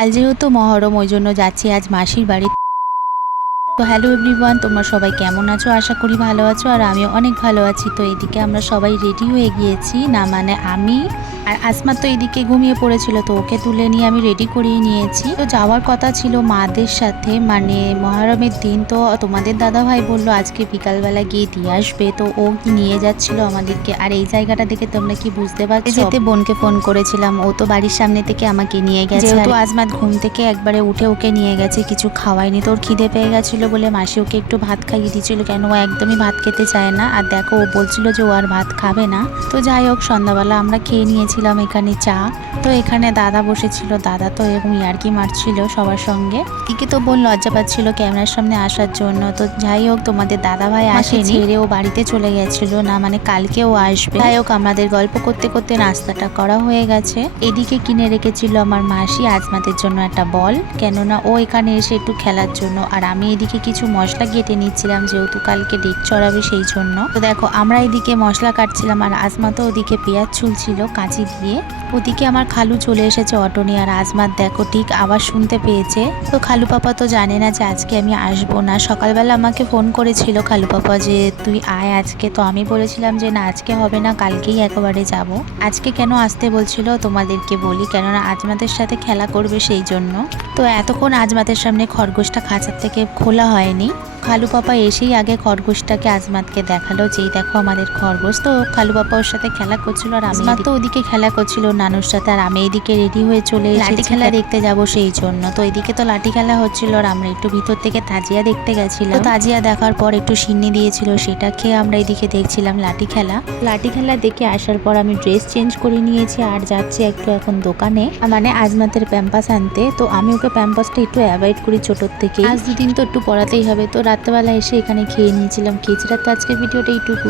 আজ যেহেতু মহরম ওই জন্য যাচ্ছি আজ মাসির বাড়ি। তো হ্যালো এভরিওয়ান, তোমরা সবাই কেমন আছো? আশা করি ভালো আছো আর আমিও অনেক ভালো আছি। তো এদিকে আমরা সবাই রেডি হয়ে গিয়েছি, না মানে আমি আর আসমা তো এদিকে ঘুমিয়ে পড়েছিল, তো ওকে তুলে নিয়ে আমি রেডি করিয়ে নিয়েছি। তো যাওয়ার কথা ছিল মাদের সাথে, মানে মহরমের দিন। তো তোমাদের দাদা ভাই বললো আজকে বিকালবেলা গিয়ে দিয়ে আসবে, তো ও কি নিয়ে যাচ্ছিল আমাদেরকে। আর এই জায়গাটা দেখে তোমরা কি বুঝতে পারছো? যেতে বোনকে ফোন করেছিলাম, ও তো বাড়ির সামনে থেকে আমাকে নিয়ে গেছে। যেহেতু আজমাত ঘুম থেকে একবারে উঠে ওকে নিয়ে গেছে, কিছু খাওয়াইনি। তোর খিদে পেয়ে গেছিল বলে মাসি ওকে একটু ভাত খাইয়ে দিয়েছিল, কেন ও একদমই ভাত খেতে চায় না। আর দেখো ও বলছিল যে ও আর ভাত খাবে না। তো যাই হোক, সন্ধ্যাবেলা আমরা খেয়ে নিয়েছিলাম এখানে চা। তো এখানে দাদা বসেছিল, দাদা তো এরকম ইয়ার্কি মারছিল সবার সঙ্গে। এদিকে তো বোন লজ্জা পাচ্ছিল ক্যামেরার সামনে আসার জন্য। তো যাই হোক, তোমাদের দাদা ভাই আসেনি, ছেড়ে ও বাড়িতে চলে গেছিল, না মানে কালকে ও আসবে। যাই হোক, আমাদের গল্প করতে করতে নাস্তাটা করা হয়ে গেছে। এদিকে কিনে রেখেছিল আমার মাসি আজমাতের জন্য একটা বল, কেননা ও এখানে এসে একটু খেলার জন্য। আর আমি এদিকে কিছু মশলা কেটে নিচ্ছিলাম, যেহেতু কালকে ডেট চড়াবে সেই জন্য। তো দেখো, আমরা এদিকে মশলা কাটছিলাম আর আজমাত ওদিকে পেঁয়াজ ছুলছিল কাঁচি দিয়ে। ওদিকে আমার খালু চলে এসেছে অটো নিয়ে, আর আজমাত দেখো ঠিক আওয়াজ শুনতে পেয়েছে। তো খালু পাপা তো জানে না যে আজকে আমি আসবো না। সকালবেলা আমাকে ফোন করেছিল খালু পাপা যে তুই আয় আজকে। তো আমি বলেছিলাম যে না, আজকে হবে না, কালকেই একেবারে যাব। আজকে কেন আসতে বলছিল তোমাদেরকে বলি, কেননা আজমাতের সাথে খেলা করবে সেই জন্য। তো এতক্ষণ আজমাতের সামনে খরগোশটা খাঁচার থেকে খোলা হয়নি। খালু পাপা এসেই আগে খরগোশটাকে আজমাতকে দেখালো, যেই দেখো আমাদের খরগোশ। তো খালু পাপা ওর সাথে খেলা করছিল, আর আজমাত তো ওদিকে খেলা করছিল নানুর সাথে। আর আমি এদিকে রেডি হয়ে চলে লাঠি খেলা দেখতে যাব সেই জন্য। তো এদিকে তো লাঠি খেলা হচ্ছিল, আর আমরা একটু ভিতর থেকে তাজিয়া দেখতে গেছিলাম। তো তাজিয়া দেখার পর একটু সিন্নি দিয়েছিল, সেটা খেয়ে আমরা এদিকে দেখছিলাম লাঠি খেলা। লাঠি খেলা দেখে আসার পর আমি ড্রেস চেঞ্জ করে নিয়েছি আর যাচ্ছি একটু এখন দোকানে, মানে আজমাতের প্যাম্পাস আনতে। তো আমি ওকে প্যাম্পাসটা একটু অ্যাভয়েড করি ছোটোর থেকে, আজ দুদিন তো একটু পড়াতেই হবে। তো রাত্রেবেলা এসে এখানে খেয়ে নিয়েছিলাম খিচড়া। তো আজকের ভিডিওটা এইটুকু।